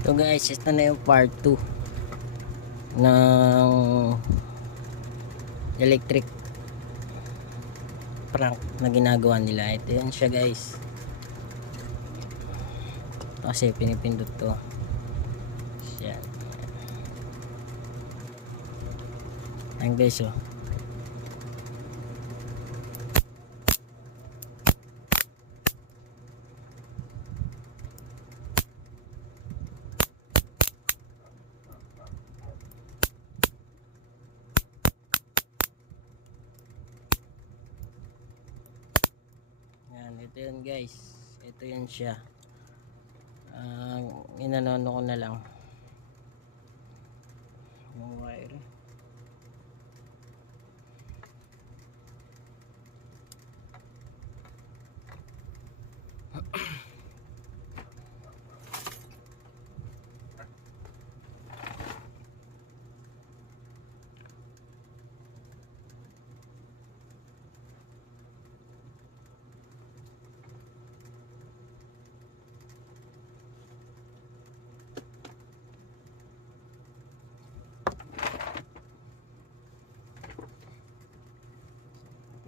So guys, ito na yung part 2 ng electric prank na ginagawa nila. Ito yun siya guys. Kasi pinipindot to. Yan. Ayan guys oh. Yan, ito yun guys. Ito yun siya. Inanono ko na lang yung wire.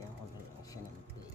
Yan ko na lang siya ng play.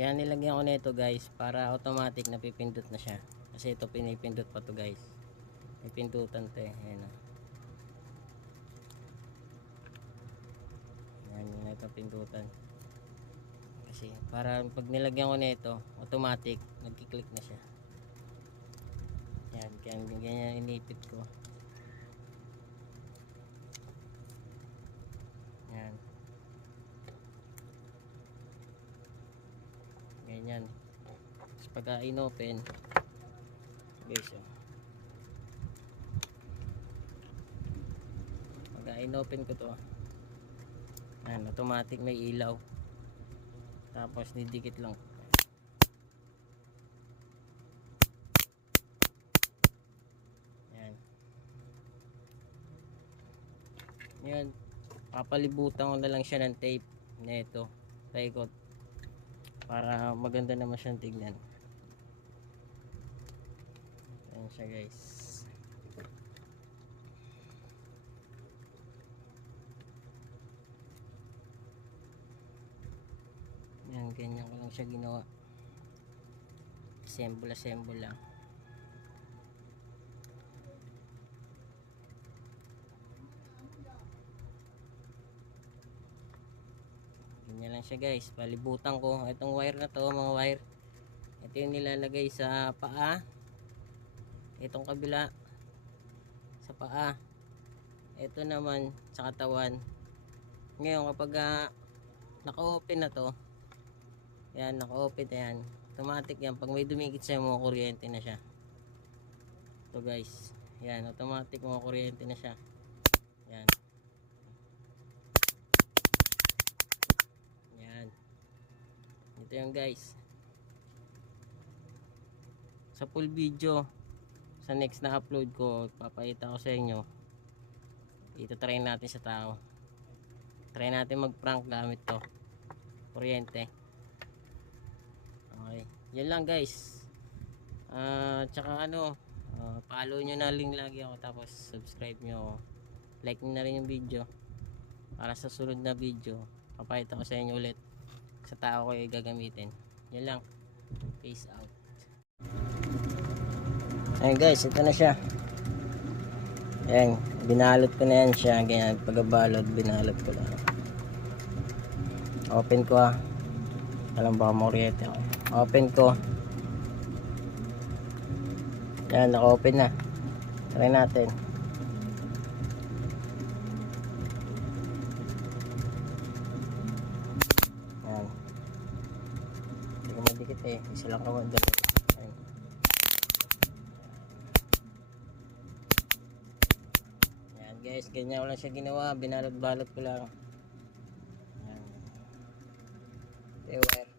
Kaya nilagyan ko nito guys para automatic na pipindot na siya. Kasi ito pinipindot pa to guys. May pindutan to eh. Ayan o. Ayan yun na ito pindutan. Kasi para pag nilagyan ko nito automatic nagkiklik na siya. Ayan, kaya ganyan inipit ko. Ayan. Ganyan. Tapos pagka in-open guys oh. Pagka in-open ko to ayan, automatic may ilaw. Tapos didikit lang. Ayan. Ayan. Papalibutan ko na lang siya ng tape nito. Paikot. Para maganda naman siyang tignan. Ayan siya guys. Ayan, ganyan ko lang siya ginawa. Assemble lang. Ganyan lang siya guys. Palibutan ko. Itong wire na to, mga wire. Ito yung nilalagay sa paa. Itong kabila sa paa. Ito naman sa katawan. Ngayon kapag naka-open na to, yan, naka-open na yan, automatic yan. Pag may dumikit sa'yo, mga kuryente na siya. Ito guys. Yan, automatic mga kuryente na siya. Yan. Yan. Ito yung guys. Sa full video, sa next na upload ko, papakita ko sa inyo. Ito try natin sa tao. Try natin mag-prank gamit to. Kuryente. Okay. Yan lang guys. Tsaka ano, follow nyo na rin lagi ako. Tapos subscribe nyo ako. Like nyo na rin yung video. Para sa sunod na video, papakita ko sa inyo ulit sa tao ko yung gagamitin. Yan lang. Peace out. Ayan guys, ito na siya. Ayan, binalot ko na yan siya. Ganyan, pagkabalot, binalot ko lang. Open ko Alam baka makuryente ako. Open ko. Yan, naka-open na. Try natin. Yan. Hindi ko madikit eh. Isa lang ako. Yan. Yan guys, ganyan ko lang siya ginawa. Binalot-balot ko lang. Yan. Ito yung wire.